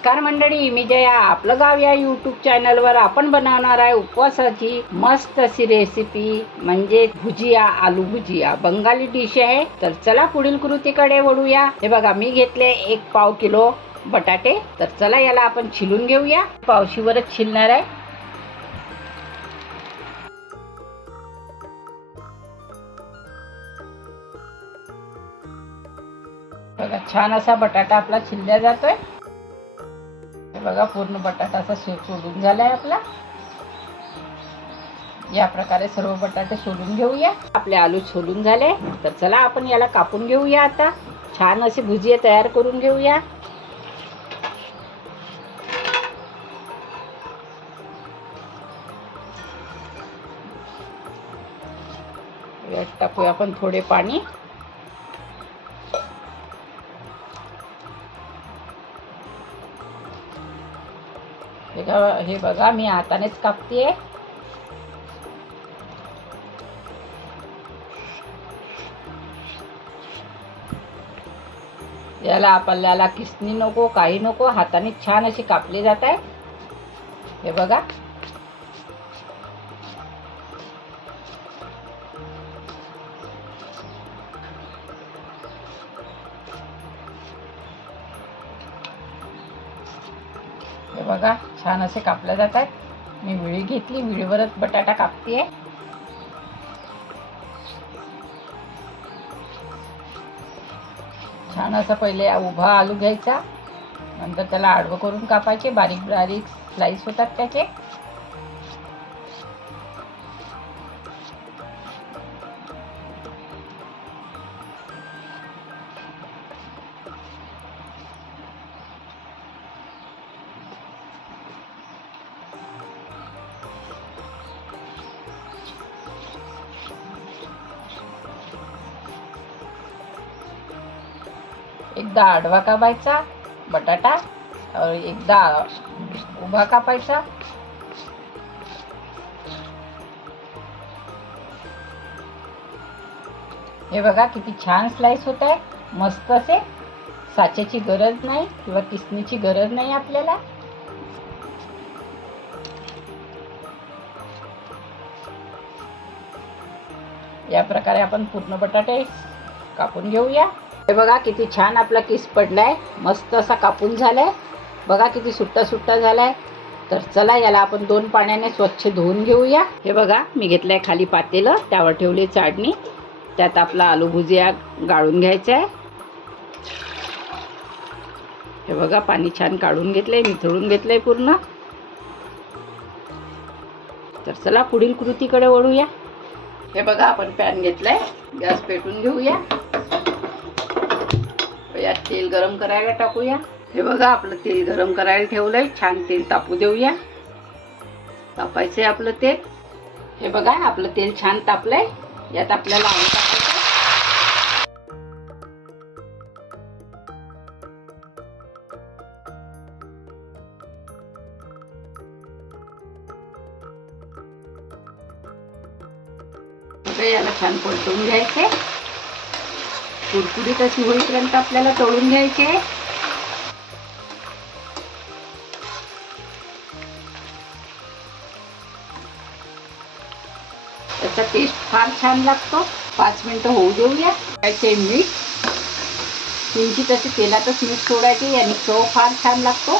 नमस्कार मंडळी मी जया. आपलं गाव या यूट्यूब चॅनलवर आपण बनवणार आहे उपवासाची मस्त अशी रेसिपी म्हणजे भुजिया आलू भुजिया. बंगाली डिश आहे. तर चला पुढील कृतीकडे वळूया. हे बघा मी घेतले एक पाव किलो बटाटे. तर चला याला आपण छिलून घेऊया. पावशीवरच छिलणार आहे. बघा छान असा बटाटा आपला छिलल्या जातोय. बघा पूर्ण बटाटा असा शे सोडून आहे आपला. या प्रकारे सर्व बटाटे सोलून घेऊया. आपले आलू सोलून झाले. तर चला आपण याला कापून घेऊया आता. छान अशी भुजिया तयार करून घेऊया. टाकूया आपण थोडे पाणी. हे हे बघा मी हातानेच कापतेय. याला आपल्याला किसणी नको काही नको हाताने छान अशी कापली जात आहे. हे बघा. हे बघा छान असे कापले जात आहेत. मी विळी घेतली विळीवरच बटाटा कापतेय. छान असं पहिले उभा आलू घ्यायचा. नंतर त्याला आडवं करून कापायचे. बारीक बारीक स्लाईस होतात त्याचे. एकदा आडवा कापायचा बटाटा एकदा उभा कापायचा. हे बघा किती छान स्लाइस होत आहे. मस्त असे साच्याची गरज नाही किंवा किसणीची गरज नाही आपल्याला. या प्रकारे आपण पूर्ण बटाटे कापून घेऊया. हे बघा किती छान आपला किस पडलाय. मस्त असा कापून झालाय. बघा किती सुट्टा सुट्टा झालाय. तर चला याला आपण दोन पाण्याने स्वच्छ धुवून घेऊया. हे बघा मी घेतलं आहे खाली पातेलं त्यावर ठेवली चाडणी त्यात आपला आलू भुजिया गाळून घ्यायचा आहे हे बघा पाणी छान काढून घेतलंय घेतलं घेतलंय पूर्ण. तर चला पुढील कृतीकडे वळूया. हे बघा आपण पॅन घेतलाय. गॅस पेटून घेऊया. यात तेल गरम करायला टाकूया. हे बघा आपलं तेल गरम करायला ठेवलंय. छान तेल तापू देऊया. तापायचंय आपलं तेल. हे बघा आपलं तेल छान तापलंय. यात आपल्याला आलू टाकायचं याला छान परतवून घ्यायचे कुरकुरीत अशी होईपर्यंत आपल्याला तळून घ्यायचे. त्याचा टेस्ट फार छान लागतो. पाच मिनटं होऊ देऊया. त्याचे मीठ किंचित असे तेलातच मीठ सोडायचे आणि चव फार छान लागतो.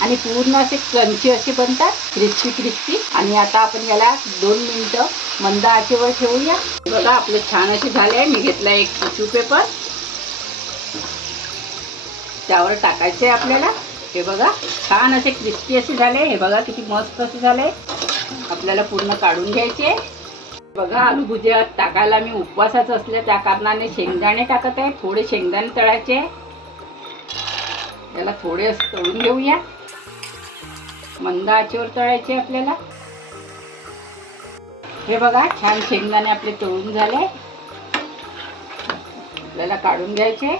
आणि पूर्ण असे क्रंची असे बनतात क्रिस्पी क्रिस्पी. आणि आता आपण याला दोन मिनटं मंद आचेवर ठेवूया. बघा आपले छान असे झाले आहे मी घेतला एक टिश्यू पेपर त्यावर टाकायचे आहे आपल्याला. हे बघा छान असे क्रिस्पी असे झाले. हे बघा किती मस्त असे झाले. आपल्याला पूर्ण काढून घ्यायचे. बघा आलू भुजिया टाकायला मी उपवासाच असल्या त्या कारणाने शेंगदाणे टाकत आहे. थोडे शेंगदाणे तळायचे. याला थोडे असं तळून घेऊया. मंद आचेवर तळायचे आपल्याला. हे बघा छान शेंगदाणे आपले तळून झाले. आपल्याला काढून घ्यायचे.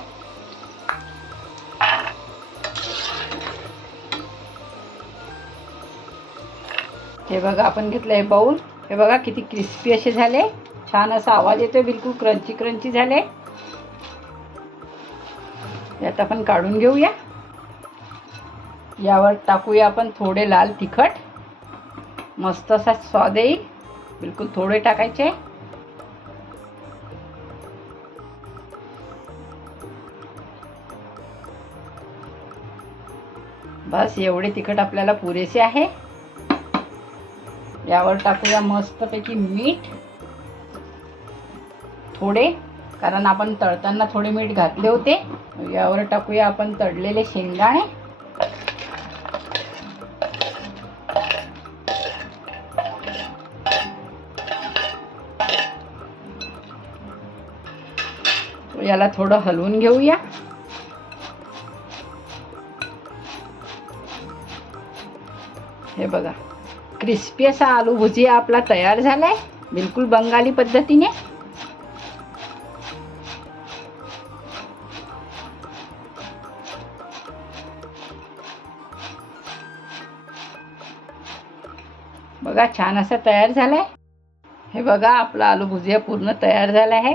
हे बघा आपण घेतलं हे बाऊल हे बघा किती क्रिस्पी असे झाले. छान असा आवाज येतोय बिलकुल क्रंची क्रंची झाले. यात आपण काढून घेऊया. यावर टाकूया आपण थोडे लाल तिखट. मस्त असा स्वाद येईल. बिलकुल थोडे टाकायचे. बस एवढे तिखट आपल्याला पुरेसे आहे. यावर टाकूया मस्तपैकी मीठ. थोडे कारण आपण तळताना थोडे मीठ घातले होते. यावर टाकूया आपण तळलेले शेंगदाणे. याला थोडं हलवून घेऊया. हे बघा क्रिस्पी असा आलू भुजिया आपला तयार झालाय बिलकुल बंगाली पद्धतीने. बघा छान असा तयार झालाय. हे बघा आपला आलू भुजिया पूर्ण तयार झाला आहे.